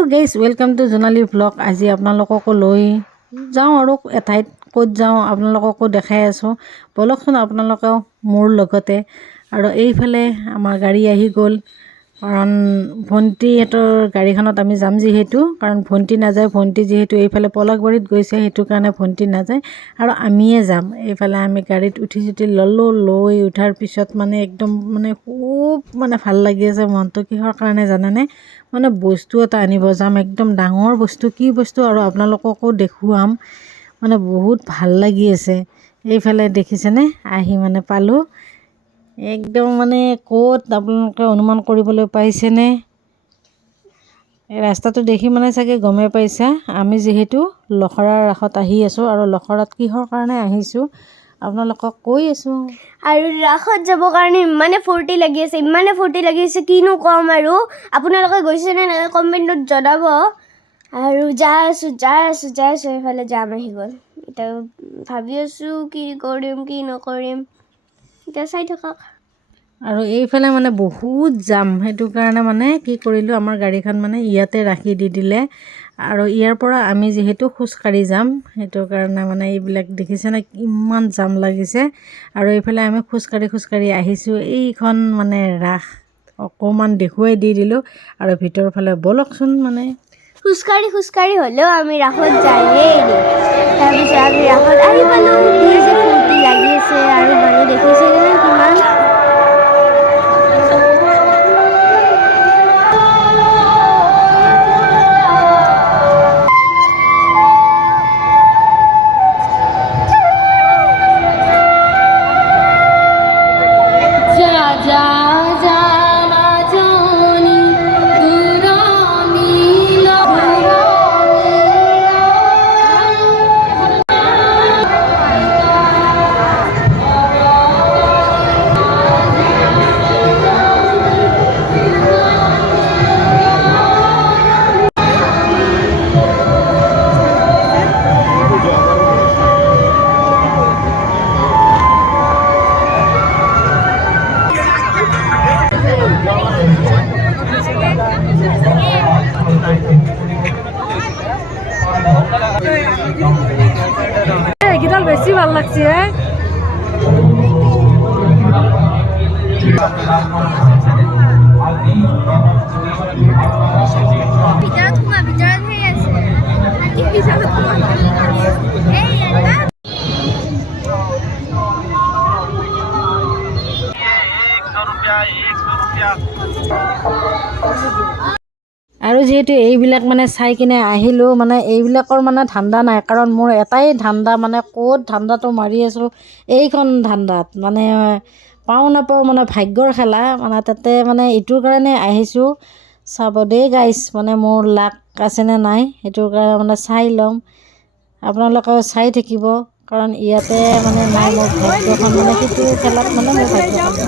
Hello' guys, welcome to Jonali blog. আজি আপোনালোককো লৈ যাওঁ আৰু এঠাইত ক'ত যাওঁ আপোনালোককো দেখাই আছোঁ। ব'লকচোন আপোনালোকেও মোৰ লগতে। আৰু এইফালে আমাৰ গাড়ী আহি গ'ল, কাৰণ ভণ্টিহঁতৰ গাড়ীখনত আমি যাম যিহেতু, কাৰণ ভণ্টি নাযায়। ভণ্টি যিহেতু এইফালে পলাশবাৰীত গৈছে, সেইটো কাৰণে ভণ্টি নাযায় আৰু আমিয়ে যাম। এইফালে আমি গাড়ীত উঠি ল'লোঁ। লৈ উঠাৰ পিছত মানে একদম খুব ভাল লাগি আছে মনটো। কিহৰ কাৰণে জানেনে? বস্তু এটা আনিব যাম, একদম ডাঙৰ বস্তু। কি বস্তু আৰু আপোনালোককো দেখুৱাম। বহুত ভাল লাগি আছে। এইফালে দেখিছেনে? আহি পালোঁ। একদম ক'ত আপোনালোকে অনুমান কৰিবলৈ পাইছেনে? এই ৰাস্তাটো দেখি চাগে গমেই পাইছা। আমি যিহেতু লখৰাৰ ৰাসত আহি আছোঁ, আৰু লখৰাত কিহৰ কাৰণে আহিছোঁ আপোনালোকক কৈ আছোঁ। আৰু ৰাসত যাবৰ কাৰণে ইমানে ফূৰ্তি লাগি আছে, কিনো ক'ম। আৰু আপোনালোকে গৈছেনে নাই কমেণ্টত জনাব। আৰু যাই আছোঁ এইফালে যাম আহি গ'ল। এতিয়া ভাবি আছোঁ কি কৰিম কি নকৰিম, এতিয়া চাই থাকক। আৰু এইফালে বহুত যাম, সেইটো কাৰণে কি কৰিলোঁ, আমাৰ গাড়ীখন ইয়াতে ৰাখি দি দিলে। আৰু ইয়াৰ পৰা আমি যিহেতু খোজকাঢ়ি যাম, সেইটো কাৰণে এইবিলাক দেখিছেনে কিমান জাম লাগিছে। আৰু এইফালে আমি খোজকাঢ়ি আহিছোঁ। এইখন ৰাস অকণমান দেখুৱাই দি দিলোঁ। আৰু ভিতৰৰ ফালে ব'লকচোন। খোজকাঢ়ি হ'লেও আমি ৰাসত যায়েই এদিন। তাৰপিছত আমি ৰাসত আহি পালোঁ। কি যে ফূৰ্তি লাগি আছে, আৰু মানুহ দেখিছে নহয় কিমান। এইকেইডাল বেছি ভাল লাগছে। আৰু যিহেতু এইবিলাক চাই কিনে আহিলোঁ, এইবিলাকৰ ধান্দা নাই। কাৰণ মোৰ এটাই ধান্দা, ক'ত ধান্দাটো মাৰি আছোঁ এইখন ধান্দাত। পাওঁ নাপাওঁ ভাগ্যৰ খেলা। তাতে এইটোৰ কাৰণে আহিছোঁ চাব দেই গাইজ, মোৰ লাক আছেনে নাই, সেইটো কাৰণে চাই ল'ম। আপোনালোকে চাই থাকিব, কাৰণ ইয়াতে নাই মোৰ ভাগ্যখন, সেইটো খেলাত মোৰ ভাগ্যখন।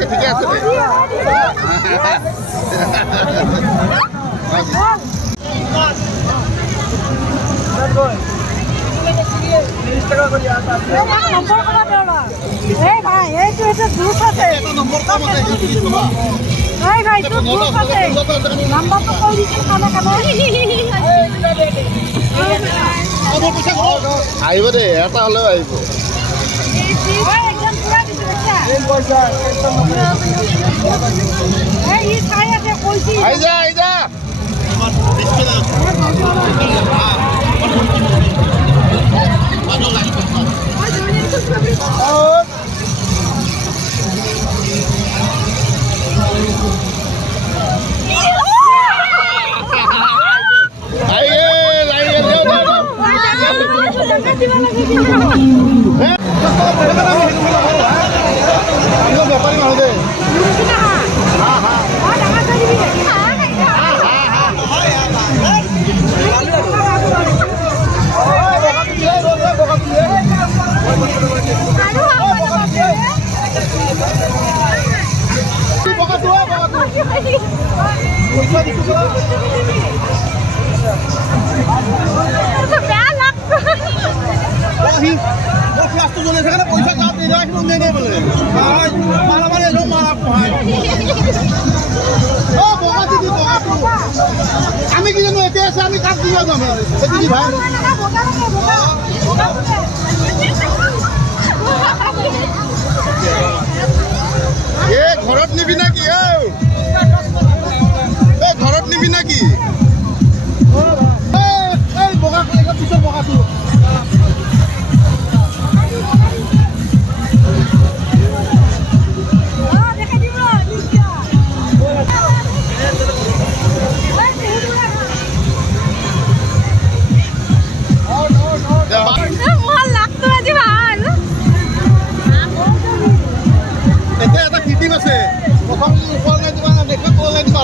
ঠিক আছে। আহিব দেই, এটা হ'লেও আহিব। আহি যা। আমি কাট দিব আমি দেখি ভাই এ ঘৰত নিবি নাকি এ ঘৰত নিবি নাকি এই বগা পিছৰ বগাটো এতিয়া এটা ফিটিং আছে প্ৰথম ওপৰ নাই দিব না দেখে তল নাই দিব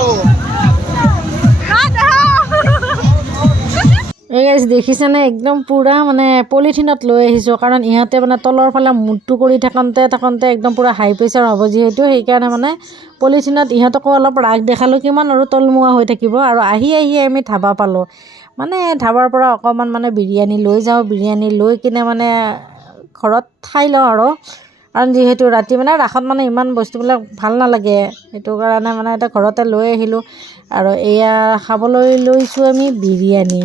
এই গাইজ দেখিছেনে একদম পূৰা মানে পলিথিনত লৈ আহিছোঁ কাৰণ ইহঁতে মানে তলৰ ফালে মুডটো কৰি থাকোঁতে একদম পূৰা হাই প্ৰেছাৰ হ'ব যিহেতু সেইকাৰণে মানে পলিথিনত ইহঁতকো অলপ ৰাগ দেখালোঁ কিমান আৰু তলমুৱা হৈ থাকিব আৰু আহি আমি ধাবা পালোঁ মানে ধাবাৰ পৰা অকণমান মানে বিৰিয়ানী লৈ যাওঁ বিৰিয়ানী লৈ কিনে মানে ঘৰত খাই লওঁ আৰু কাৰণ যিহেতু ৰাতি মানে ৰাসত মানে ইমান বস্তুবিলাক ভাল নালাগে সেইটো কাৰণে মানে এটা ঘৰতে লৈ আহিলোঁ আৰু এয়া খাবলৈ লৈছোঁ আমি বিৰিয়ানী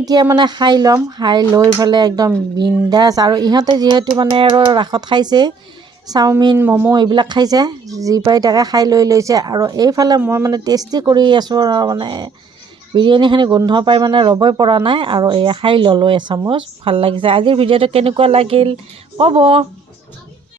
এতিয়া মানে খাই ল'ম খাই লৈ পেলাই একদম বিন্দাছ আৰু ইহঁতে যিহেতু মানে আৰু ৰাসত খাইছে চাওমিন ম'ম' এইবিলাক খাইছে যি পাই তাকে খাই লৈছে আৰু এইফালে মই মানে টেষ্টি কৰি আছোঁ আৰু মানে বিৰিয়ানীখিনি গোন্ধ পাই মানে ৰ'বই পৰা নাই আৰু এয়া খাই ল'লোঁ এচামুচ ভাল লাগিছে আজিৰ ভিডিঅ'টো কেনেকুৱা লাগিল ক'ব